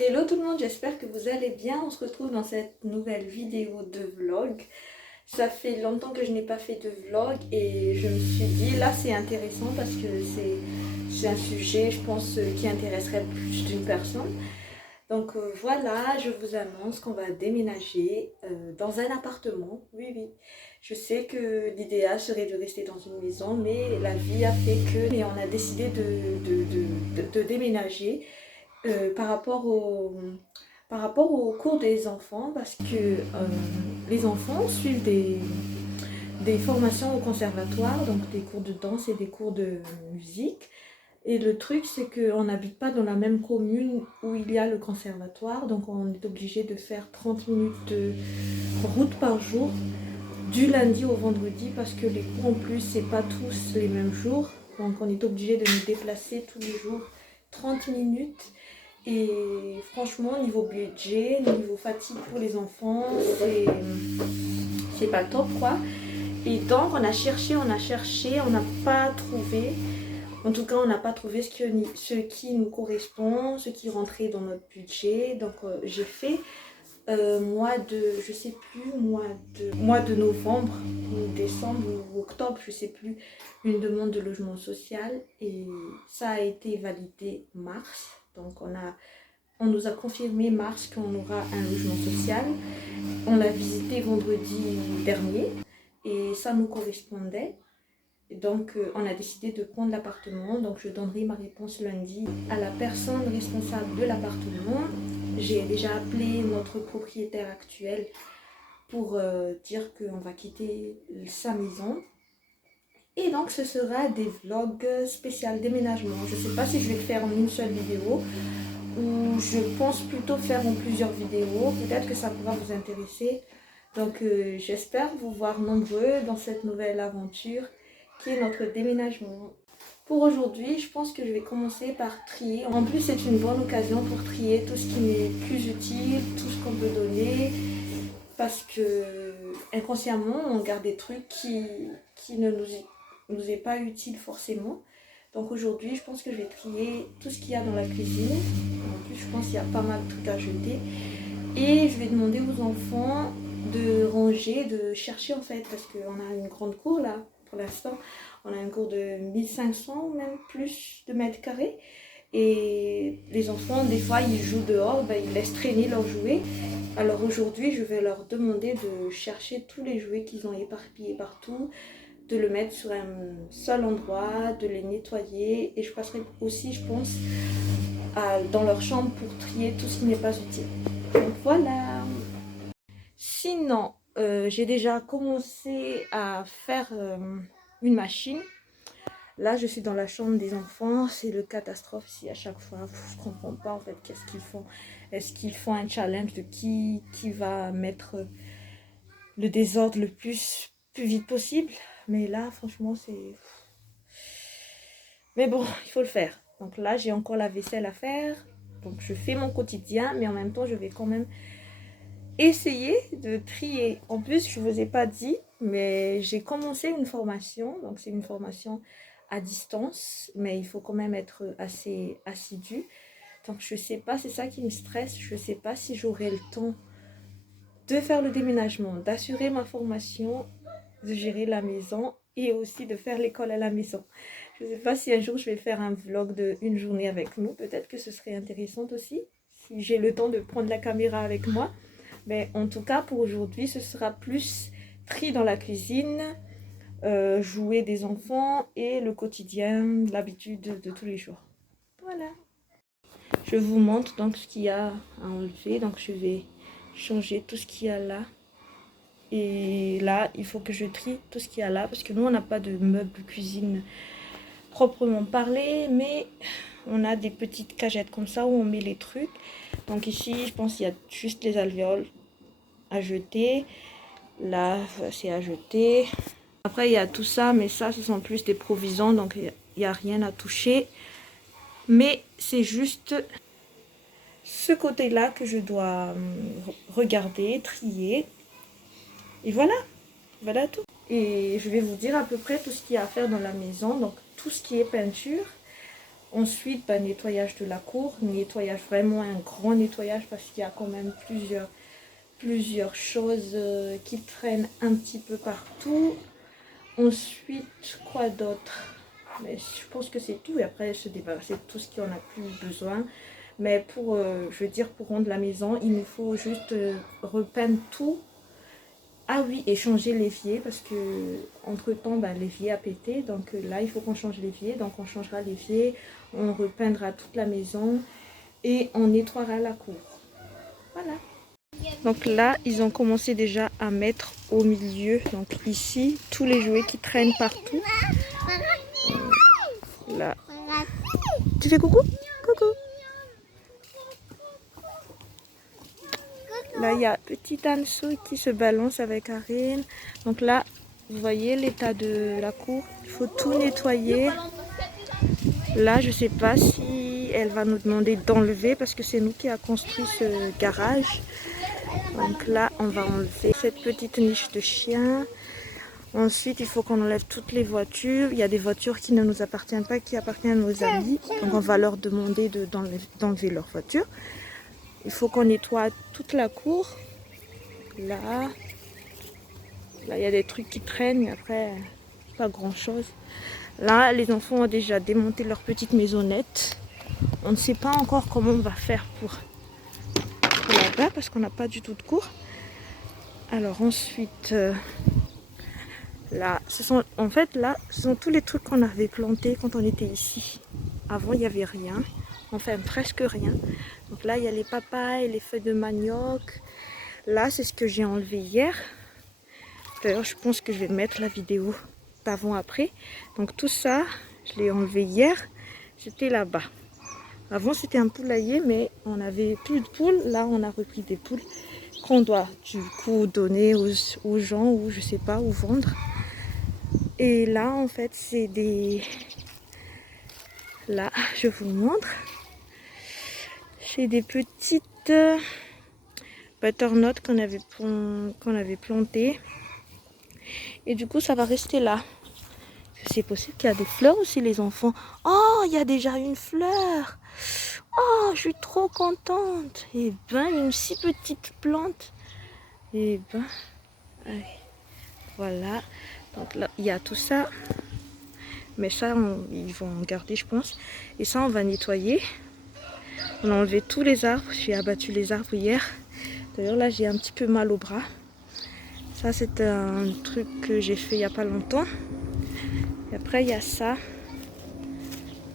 Hello tout le monde, j'espère que vous allez bien. On se retrouve dans cette nouvelle vidéo de vlog. Ça fait longtemps que je n'ai pas fait de vlog et je me suis dit là c'est intéressant parce que c'est un sujet je pense qui intéresserait plus d'une personne. Donc voilà, je vous annonce qu'on va déménager dans un appartement. Oui, oui. Je sais que l'idéal serait de rester dans une maison, mais la vie a fait que... Et on a décidé de déménager par par rapport au cours des enfants, parce que les enfants suivent des formations au conservatoire, donc des cours de danse et des cours de musique. Et le truc, c'est qu'on n'habite pas dans la même commune où il y a le conservatoire, donc on est obligé de faire 30 minutes de route par jour, du lundi au vendredi, parce que les cours en plus, c'est pas tous les mêmes jours. Donc on est obligé de nous déplacer tous les jours 30 minutes. Et franchement, niveau budget, niveau fatigue pour les enfants, c'est pas top quoi. Et donc on a cherché, on n'a pas trouvé. En tout cas, on n'a pas trouvé ce qui nous correspond, ce qui rentrait dans notre budget. Donc j'ai fait je sais plus, mois de novembre, ou décembre, ou octobre, je sais plus, une demande de logement social. Et ça a été validé mars. Donc on nous a confirmé mars qu'on aura un logement social. On l'a visité vendredi dernier et ça nous correspondait. Et donc on a décidé de prendre l'appartement. Donc je donnerai ma réponse lundi à la personne responsable de l'appartement. J'ai déjà appelé notre propriétaire actuel pour dire qu'on va quitter sa maison. Et donc ce sera des vlogs spécial déménagement. Je ne sais pas si je vais le faire en une seule vidéo ou je pense plutôt faire en plusieurs vidéos. Peut-être que ça pourra vous intéresser. Donc j'espère vous voir nombreux dans cette nouvelle aventure qui est notre déménagement. Pour aujourd'hui, je pense que je vais commencer par trier. En plus, c'est une bonne occasion pour trier tout ce qui m'est plus utile, tout ce qu'on peut donner. Parce que inconsciemment, on garde des trucs qui ne nous est pas utiles forcément. Donc aujourd'hui, je pense que je vais trier tout ce qu'il y a dans la cuisine. En plus, je pense qu'il y a pas mal de trucs à jeter. Et je vais demander aux enfants de ranger, de chercher en fait, parce qu'on a une grande cour là, pour l'instant. On a une cour de 1500 ou même plus de mètres carrés. Et les enfants, des fois, ils jouent dehors, ben, ils laissent traîner leurs jouets. Alors aujourd'hui, je vais leur demander de chercher tous les jouets qu'ils ont éparpillés partout, de le mettre sur un seul endroit, de les nettoyer. Et je passerai aussi, je pense, dans leur chambre pour trier tout ce qui n'est pas utile. Donc voilà. Sinon, j'ai déjà commencé à faire une machine. Là, je suis dans la chambre des enfants. C'est le catastrophe ici à chaque fois. Je ne comprends pas en fait qu'est-ce qu'ils font. Est-ce qu'ils font un challenge de qui va mettre le désordre le plus vite possible? Mais là, franchement, c'est... Mais bon, il faut le faire. Donc là, j'ai encore la vaisselle à faire. Donc je fais mon quotidien, mais en même temps, je vais quand même essayer de trier. En plus, je ne vous ai pas dit, mais j'ai commencé une formation. Donc c'est une formation à distance, mais il faut quand même être assez assidu. Donc je ne sais pas, c'est ça qui me stresse. Je ne sais pas si j'aurai le temps de faire le déménagement, d'assurer ma formation, de gérer la maison et aussi de faire l'école à la maison. Je ne sais pas si un jour je vais faire un vlog de une journée avec nous. Peut-être que ce serait intéressant aussi, si j'ai le temps de prendre la caméra avec moi. Mais en tout cas, pour aujourd'hui, ce sera plus tri dans la cuisine, jouer des enfants et le quotidien, l'habitude de tous les jours. Voilà. Je vous montre donc ce qu'il y a à enlever. Donc je vais changer tout ce qu'il y a là. Et là, il faut que je trie tout ce qu'il y a là. Parce que nous, on n'a pas de meubles de cuisine proprement parlé. Mais on a des petites cagettes comme ça où on met les trucs. Donc ici, je pense qu'il y a juste les alvéoles à jeter. Là, c'est à jeter. Après, il y a tout ça. Mais ça, ce sont plus des provisions. Donc, il n'y a rien à toucher. Mais c'est juste ce côté-là que je dois regarder, trier. Et voilà, voilà tout. Et je vais vous dire à peu près tout ce qu'il y a à faire dans la maison. Donc tout ce qui est peinture. Ensuite, bah, nettoyage de la cour, nettoyage, vraiment un grand nettoyage parce qu'il y a quand même plusieurs choses qui traînent un petit peu partout. Ensuite, quoi d'autre? Mais je pense que c'est tout et après se débarrasser de tout ce qu'on n'a plus besoin. Mais pour, je veux dire, pour rendre la maison, il nous faut juste repeindre tout. Ah oui, et changer l'évier parce que entre temps bah, l'évier a pété, donc là il faut qu'on change l'évier, donc on changera l'évier, on repeindra toute la maison et on nettoiera la cour. Voilà. Donc là ils ont commencé déjà à mettre au milieu, donc ici, tous les jouets qui traînent partout. Là. Tu fais coucou? Coucou. Là, il y a petit Anso qui se balance avec Arine. Donc là, vous voyez l'état de la cour. Il faut tout nettoyer. Là, je ne sais pas si elle va nous demander d'enlever parce que c'est nous qui avons construit ce garage. Donc là, on va enlever cette petite niche de chien. Ensuite, il faut qu'on enlève toutes les voitures. Il y a des voitures qui ne nous appartiennent pas, qui appartiennent à nos amis. Donc on va leur demander d'enlever leur voiture. Il faut qu'on nettoie toute la cour. Là, il y a des trucs qui traînent, mais après, pas grand chose. Là, les enfants ont déjà démonté leur petite maisonnette. On ne sait pas encore comment on va faire pour là-bas, parce qu'on n'a pas du tout de cours. Alors ensuite, là, ce sont tous les trucs qu'on avait plantés quand on était ici. Avant, il n'y avait rien. Enfin, presque rien. Donc là, il y a les papayes, les feuilles de manioc. Là, c'est ce que j'ai enlevé hier. D'ailleurs, je pense que je vais mettre la vidéo d'avant-après. Donc tout ça, je l'ai enlevé hier. C'était là-bas. Avant, c'était un poulailler, mais on n'avait plus de poules. Là, on a repris des poules qu'on doit du coup donner aux gens ou je sais pas, ou vendre. Et là, en fait, c'est des... Là, je vous montre. C'est des petites butternuts qu'on avait plantées. Et du coup, ça va rester là. C'est possible qu'il y a des fleurs aussi, les enfants. Oh, il y a déjà une fleur. Oh, je suis trop contente. Et ben, une si petite plante. Et ben, allez, voilà. Donc là, il y a tout ça. Mais ça, ils vont garder, je pense. Et ça, on va nettoyer. On a enlevé tous les arbres. J'ai abattu les arbres hier. D'ailleurs, là, j'ai un petit peu mal au bras. Ça, c'est un truc que j'ai fait il n'y a pas longtemps. Et après, il y a ça.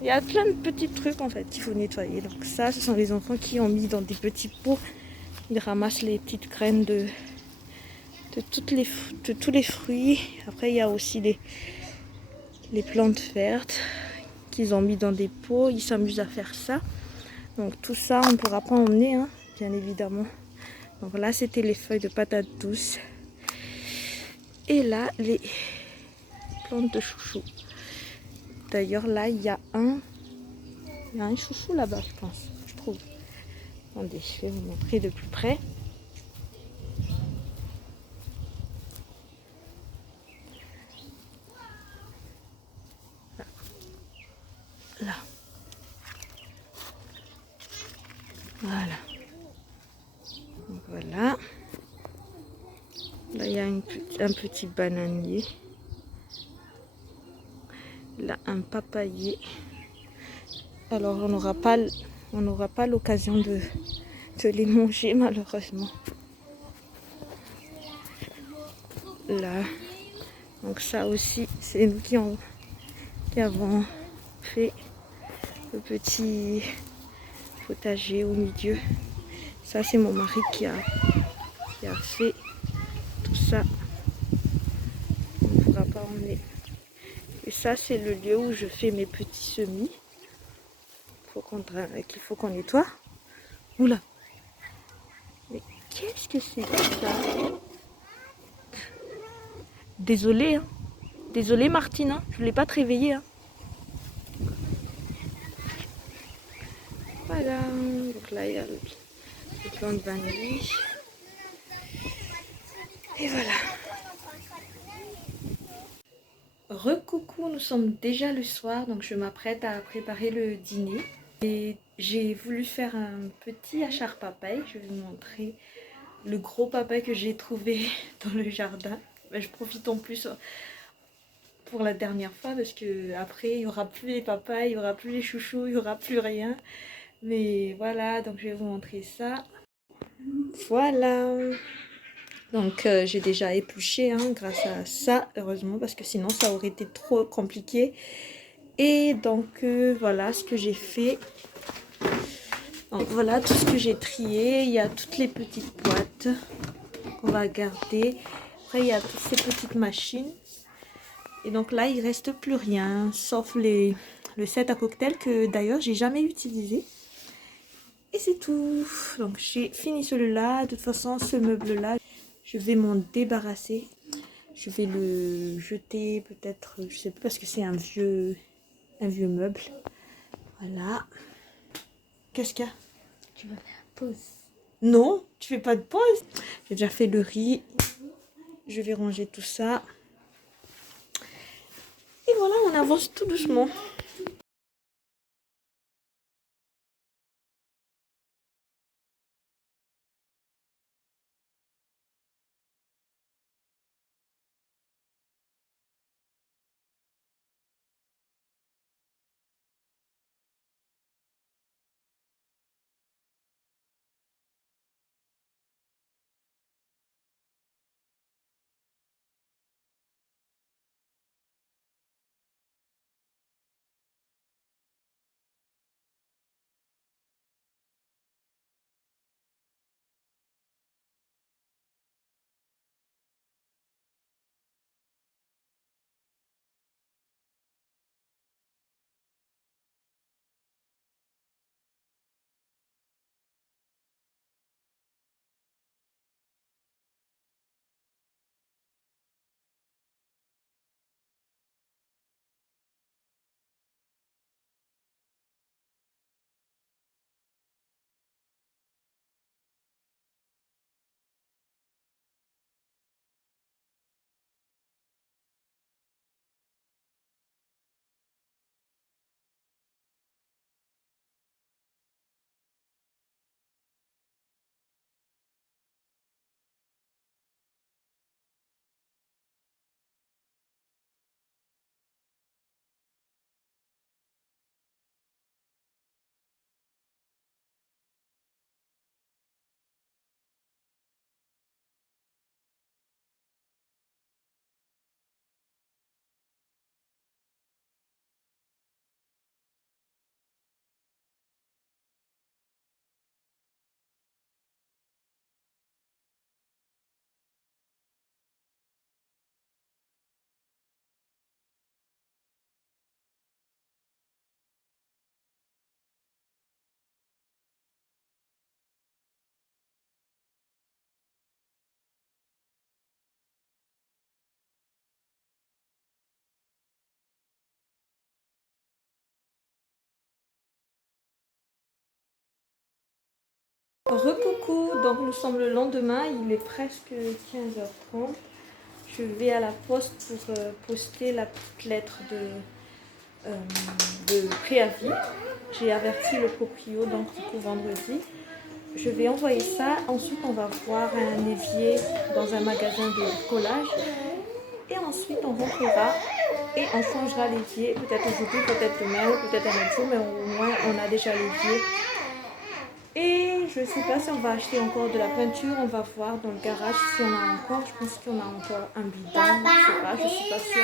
Il y a plein de petits trucs en fait qu'il faut nettoyer. Donc ça, ce sont les enfants qui ont mis dans des petits pots. Ils ramassent les petites graines de tous les fruits. Après, il y a aussi les plantes vertes qu'ils ont mis dans des pots. Ils s'amusent à faire ça. Donc tout ça, on ne pourra pas emmener, hein, bien évidemment. Donc là, c'était les feuilles de patates douces. Et là, les plantes de chouchou. D'ailleurs, là, il y a un chouchou là-bas, je pense, je trouve. Attendez, je vais vous montrer de plus près. Là. Voilà. Donc voilà. Là, il y a un petit bananier. Là, un papayer. Alors, on n'aura pas l'occasion de les manger, malheureusement. Là. Donc ça aussi, c'est nous qui avons fait le petit potager au milieu. Ça, c'est mon mari qui a fait tout ça. On ne pourra pas emmener. Et ça, c'est le lieu où je fais mes petits semis. Qu'il faut qu'on nettoie. Oula! Mais qu'est-ce que c'est que ça? Désolée, hein. Désolée Martine, hein. Je ne l'ai pas te réveillée. Hein. Voilà. Donc là, il y a le plant de vanille. Et voilà. Recoucou, nous sommes déjà le soir, donc je m'apprête à préparer le dîner. Et j'ai voulu faire un petit achar papaye. Je vais vous montrer le gros papaye que j'ai trouvé dans le jardin. Je profite en plus pour la dernière fois parce que après il n'y aura plus les papayes, il n'y aura plus les chouchous, il n'y aura plus rien. Mais voilà, donc je vais vous montrer ça. Voilà. Donc j'ai déjà épluché grâce à ça, heureusement, parce que sinon ça aurait été trop compliqué. Et donc voilà ce que j'ai fait. Donc voilà tout ce que j'ai trié. Il y a toutes les petites boîtes qu'on va garder. Après il y a toutes ces petites machines. Et donc là il reste plus rien, sauf le set à cocktail que d'ailleurs j'ai jamais utilisé. Et c'est tout. Donc j'ai fini celui-là. De toute façon ce meuble-là, je vais m'en débarrasser. Je vais le jeter peut-être, je sais pas, parce que c'est un vieux meuble. Voilà. Qu'est-ce qu'il y a? Tu vas faire pause. Non, tu fais pas de pause. J'ai déjà fait le riz. Je vais ranger tout ça. Et voilà, on avance tout doucement. Recoucou, donc nous sommes le lendemain, il est presque 15h30. Je vais à la poste pour poster la petite lettre de préavis. J'ai averti le proprio, donc du coup vendredi. Je vais envoyer ça, ensuite on va voir un évier dans un magasin de collage. Et ensuite on rentrera et on changera l'évier, peut-être aujourd'hui, peut-être demain, peut-être un autre jour, mais au moins on a déjà l'évier. Et je ne sais pas si on va acheter encore de la peinture, on va voir dans le garage si on a encore, je pense qu'on a encore un bidon, je suis pas sûre.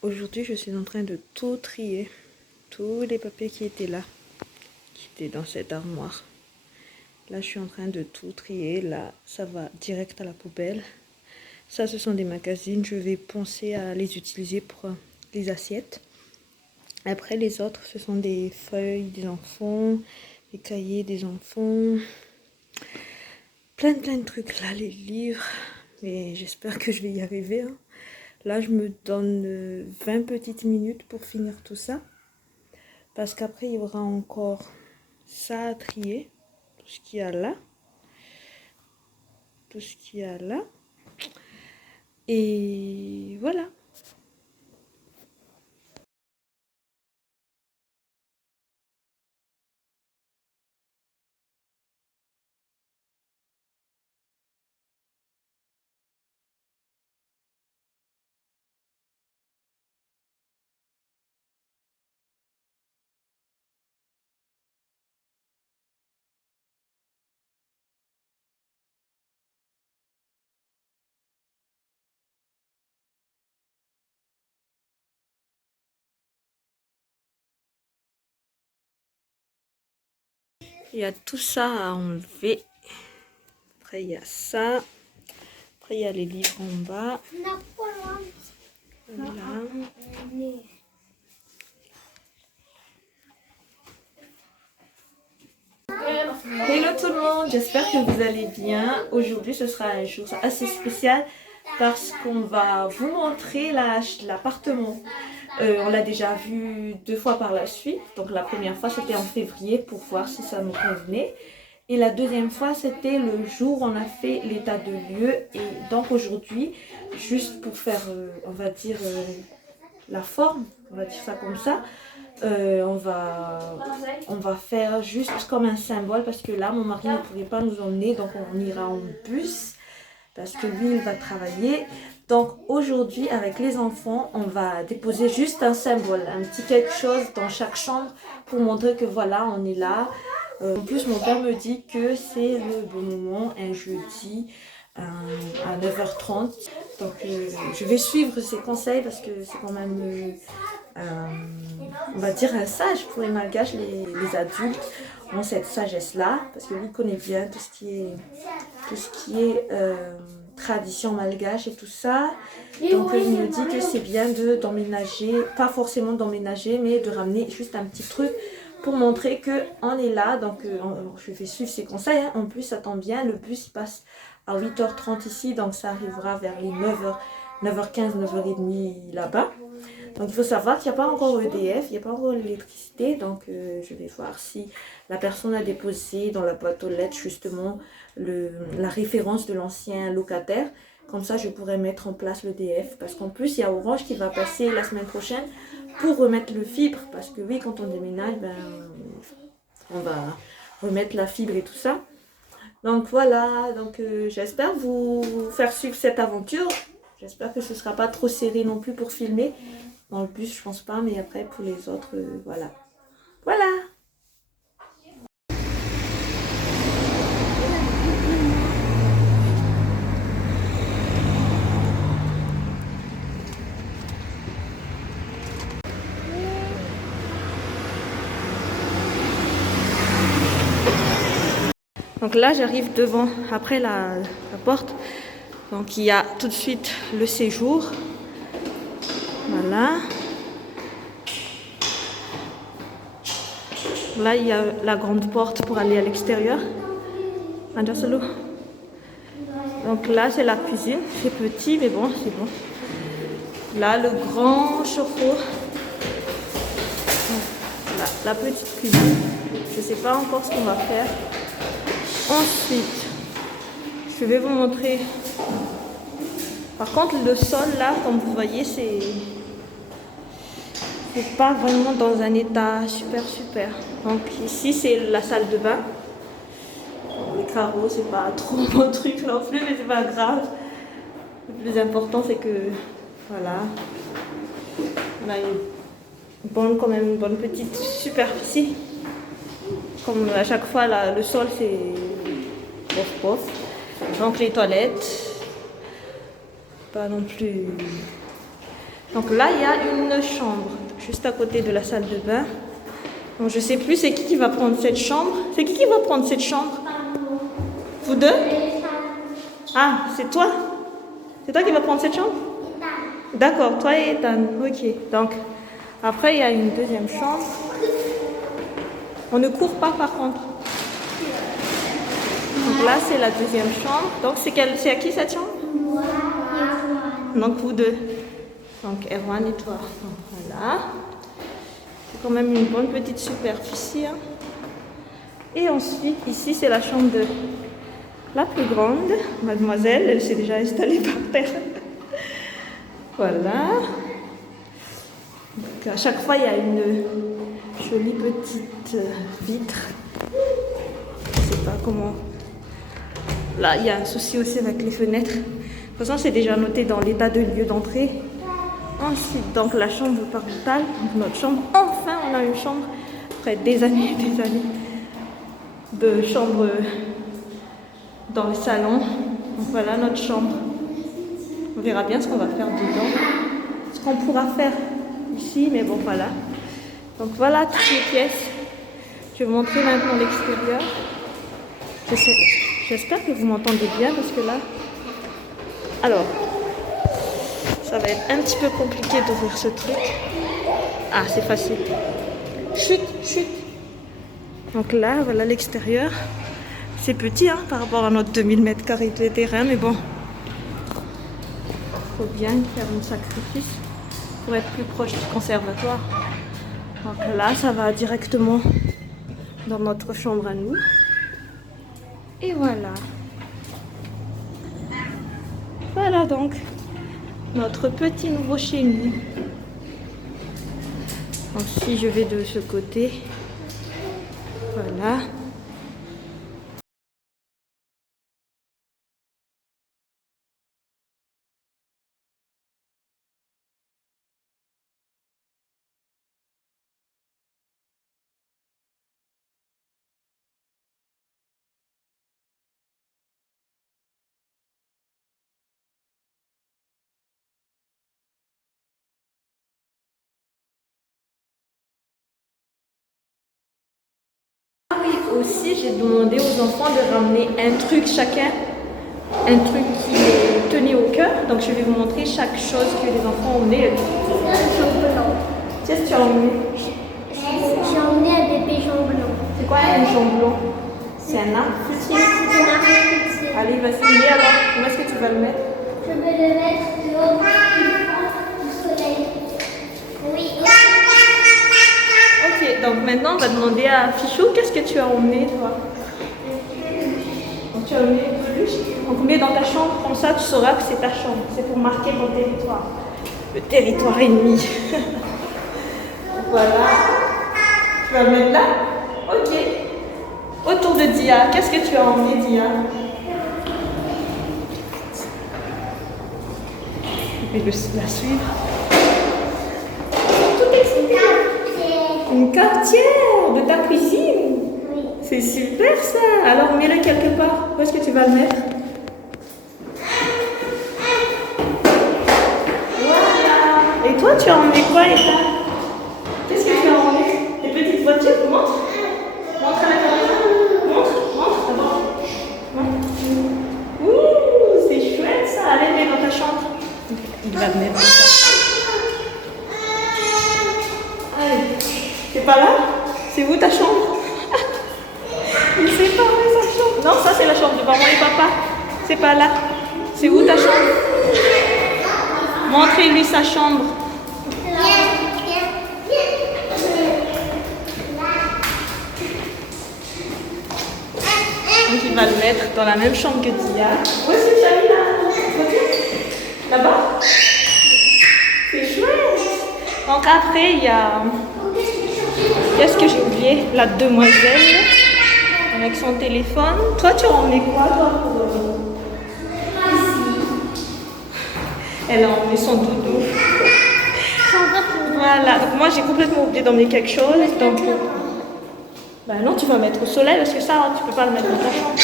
Aujourd'hui, je suis en train de tout trier. Tous les papiers qui étaient là, qui étaient dans cette armoire. Là, je suis en train de tout trier. Là, ça va direct à la poubelle. Ça, ce sont des magazines. Je vais penser à les utiliser pour les assiettes. Après, les autres, ce sont des feuilles des enfants, des cahiers des enfants. Plein de trucs là, les livres. Mais j'espère que je vais y arriver. Hein. Là, je me donne 20 petites minutes pour finir tout ça. Parce qu'après, il y aura encore ça à trier. Tout ce qu'il y a là. Tout ce qu'il y a là. Et voilà. Il y a tout ça à enlever. Après, il y a ça. Après, il y a les livres en bas. Voilà. Hello tout le monde, j'espère que vous allez bien. Aujourd'hui, ce sera un jour assez spécial parce qu'on va vous montrer l'appartement. On l'a déjà vu 2 fois par la suite. Donc la première fois, c'était en février pour voir si ça nous convenait. Et la deuxième fois, c'était le jour où on a fait l'état de lieu. Et donc aujourd'hui, juste pour faire, on va dire, la forme, on va dire ça comme ça, on va faire juste comme un symbole parce que là, mon mari ne pourrait pas nous emmener. Donc on ira en bus parce que lui, il va travailler. Donc aujourd'hui, avec les enfants, on va déposer juste un symbole, un petit quelque chose dans chaque chambre pour montrer que voilà, on est là. En plus, mon père me dit que c'est le bon moment, un jeudi à 9h30. Donc, je vais suivre ses conseils parce que c'est quand même, on va dire, un sage pour les malgaches, les adultes ont cette sagesse-là parce que lui connaît bien tout ce qui est tradition malgache et tout ça. Donc, il me dit que c'est bien d'emménager, pas forcément d'emménager, mais de ramener juste un petit truc pour montrer qu'on est là. Donc je vais suivre ses conseils. Hein. En plus, ça tombe bien, le bus il passe à 8h30 ici, donc ça arrivera vers les 9h15, 9h30 là-bas. Donc il faut savoir qu'il n'y a pas encore EDF, il n'y a pas encore l'électricité. Donc je vais voir si la personne a déposé dans la boîte aux lettres justement la référence de l'ancien locataire. Comme ça, je pourrais mettre en place l'EDF. Parce qu'en plus, il y a Orange qui va passer la semaine prochaine pour remettre le fibre. Parce que oui, quand on déménage, ben, on va remettre la fibre et tout ça. Donc voilà, donc j'espère vous faire suivre cette aventure. J'espère que ce ne sera pas trop serré non plus pour filmer. Dans le bus, je pense pas, mais après pour les autres, voilà. Voilà! Donc là, j'arrive devant, après la porte. Donc il y a tout de suite le séjour. Voilà. Là, il y a la grande porte pour aller à l'extérieur. Donc là, c'est la cuisine. C'est petit, mais bon, c'est bon. Là, le grand chauffe-eau. La petite cuisine. Je ne sais pas encore ce qu'on va faire. Ensuite, je vais vous montrer. Par contre, le sol là, comme vous voyez, c'est pas vraiment dans un état super. Donc ici, c'est la salle de bain. Les carreaux, c'est pas trop mon truc non plus, mais c'est pas grave. Le plus important, c'est que voilà, on a quand même une bonne petite superficie. Comme à chaque fois, là, le sol, c'est pof. Donc les toilettes, pas non plus Donc là, il y a une chambre juste à côté de la salle de bain. Donc je sais plus c'est qui va prendre cette chambre. C'est qui va prendre cette chambre? Vous deux? Ah, c'est toi? C'est toi qui vas prendre cette chambre? D'accord, toi et Ethan. Ok. Donc après, il y a une deuxième chambre. On ne court pas par contre. Donc là, c'est la deuxième chambre. Donc c'est à qui cette chambre? Donc vous deux. Donc Erwan et toi. Donc voilà. C'est quand même une bonne petite superficie. Hein. Et ensuite, ici, c'est la chambre de la plus grande. Mademoiselle, elle s'est déjà installée par terre. Voilà. Donc à chaque fois, il y a une jolie petite vitre. Je ne sais pas comment... Là, il y a un souci aussi avec les fenêtres. De toute façon, c'est déjà noté dans l'état de lieu d'entrée. Ensuite, donc la chambre parentale, notre chambre. Enfin, on a une chambre après des années et des années de chambre dans le salon. Donc voilà notre chambre. On verra bien ce qu'on va faire dedans. Ce qu'on pourra faire ici, mais bon, voilà. Donc voilà toutes les pièces. Je vais vous montrer maintenant l'extérieur. J'espère que vous m'entendez bien parce que là... Alors... Ça va être un petit peu compliqué d'ouvrir ce truc. Ah, c'est facile. Chut, chut. Donc là, voilà l'extérieur. C'est petit hein, par rapport à notre 2000 mètres carrés de terrain, mais bon. Il faut bien faire un sacrifice pour être plus proche du conservatoire. Donc là, ça va directement dans notre chambre à nous. Et voilà. Voilà donc. Notre petit nouveau chez nous. Donc si je vais de ce côté, voilà. Aussi, j'ai demandé aux enfants de ramener un truc chacun, un truc qui est tenu au cœur. Donc, je vais vous montrer chaque chose que les enfants ont emmené. Jambon. Qu'est-ce que tu as emmené? J'ai emmené un bébé jambon. C'est quoi un jambon? C'est un arbre fruitier. C'est un arbre fruitier. Allez, vas-y, mets alors. Où est-ce que tu vas le mettre? Je vais le mettre dehors du soleil. Oui. Ok, donc maintenant on va demander à Fichou, qu'est-ce que tu as emmené toi? Donc tu as emmené une peluche, donc mets dans ta chambre, comme ça tu sauras que c'est ta chambre, c'est pour marquer ton territoire, le territoire ennemi. Voilà, tu vas le mettre là? Ok. Autour de Dia, qu'est-ce que tu as emmené Dia? Je vais la suivre. Tout excité. Une cafetière de ta cuisine. Oui. C'est super ça. Alors mets-le quelque part. Où est-ce que tu vas le mettre? Voilà. Et toi, tu as emmené quoi, Ethan? Qu'est-ce que tu as emmené? Des petites voitures? Montre. Montre à la caméra. Montre d'abord. Ouh, c'est chouette ça. Allez, mets dans ta chambre. Il va le mettre dans ta chambre. Allez. C'est pas là? C'est où ta chambre? Il sait pas où est sa chambre. Non, ça c'est la chambre de maman et papa. C'est pas là. C'est où ta chambre? Montrez-lui sa chambre. Donc il va le mettre dans la même chambre que Dia. Où est-ce que tu as mis là? Là-bas? C'est chouette. Donc après il y a... Qu'est-ce que j'ai oublié? La demoiselle avec son téléphone. Toi, tu as emmené quoi, toi, pour... Elle a emmené son doudou. Voilà. Donc moi, j'ai complètement oublié d'emmener quelque chose. Donc, bah non, tu vas mettre au soleil parce que ça, tu peux pas le mettre dans ta chambre.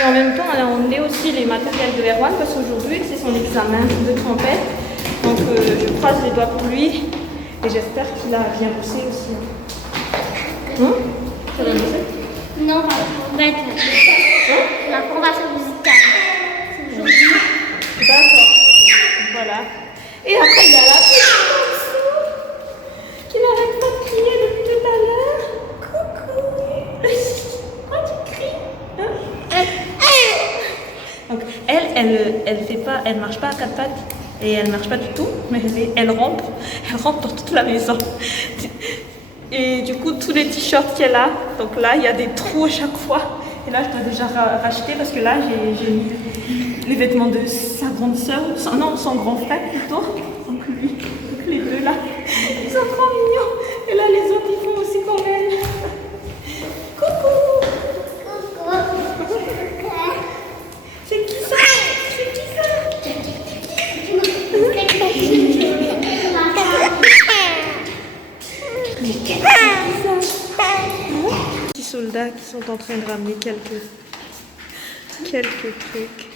Et en même temps, elle a emmené aussi les matériels de Erwan parce qu'aujourd'hui, c'est son examen de trompette. Donc je croise les doigts pour lui et j'espère qu'il a bien bossé aussi. Ça va bosser? Non, en fait, la formation musicale. C'est aujourd'hui. D'accord. Voilà. Et après, il y a la petite en dessous qui n'arrête pas de crier depuis tout à l'heure. Coucou. Pourquoi tu cries? Donc, elle marche pas à quatre pattes et elle marche pas du tout, mais elle rampe dans toute la maison. Et du coup, tous les t-shirts qu'elle a, donc là, il y a des trous à chaque fois. Et là, je dois déjà racheter parce que là, j'ai mis les vêtements de sa grande sœur, son grand frère plutôt. Donc lui, donc les deux là, ils sont trop mignons. Et là, les autres, ils font aussi comme elle. Coucou! C'est qui ça? C'est qui ça? Petits soldats qui sont en train de ramener quelques trucs.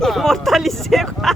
Immortalisé quoi.